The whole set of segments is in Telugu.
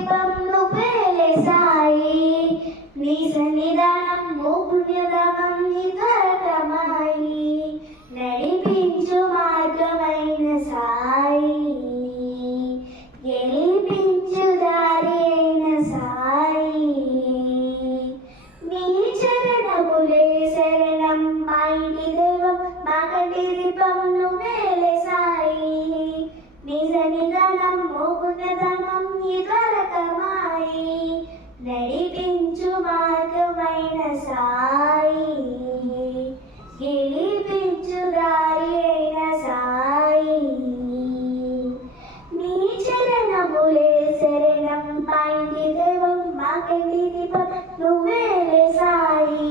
దీపం నువ్వేలే సాయి, నీ సన్నిధానం ఓ పుణ్యధామం నిద్రకమాయి, నడిపించు మార్గమైన సాయి, గెలిపించు దారి అయిన సాయి, నీ చరణములే శరణం మా ఇంటి దైవం మా కంటి దీపం నువ్వేలే సాయి, నీ సన్నిధానం ఓ పుణ్యధామం నిద్రకమాయి, నడిపించు మార్గమైన సాయి, గెలిపించు దారి అయిన సాయి, నీ చరణములే శరణం మా ఇంటి దైవం మా కంటి దీపం నువ్వేలే సాయి,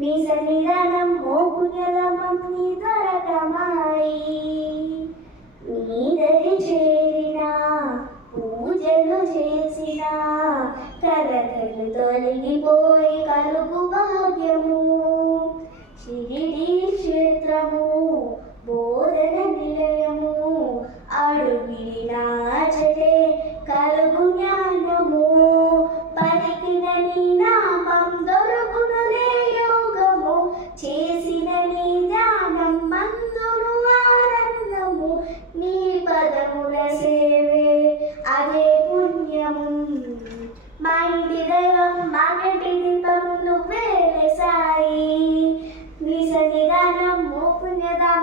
నీ సన్నిధానం ఓ పుణ్యధామం నిద్రకమాయి, నీ దరి చేరినా పూజలు చేసినా కలతలు తొలగిపోయి కలుగు భాగ్యము, షిరిడి క్షేత్రము బోధన నిలయము, అడుగినా చడే కలుగు జ్ఞానము, పలికిన నీ నామం దొరుకునులే యోగము, చేసిన నీ ధ్యానం మందును ఆనందము, నీ పదముల సేవే అదే పుణ్యము, మా ఇంటి దైవం మా కంటి దీపం నువ్వేలే సాయి, నీ సన్నిధానం ఓ పుణ్యధామం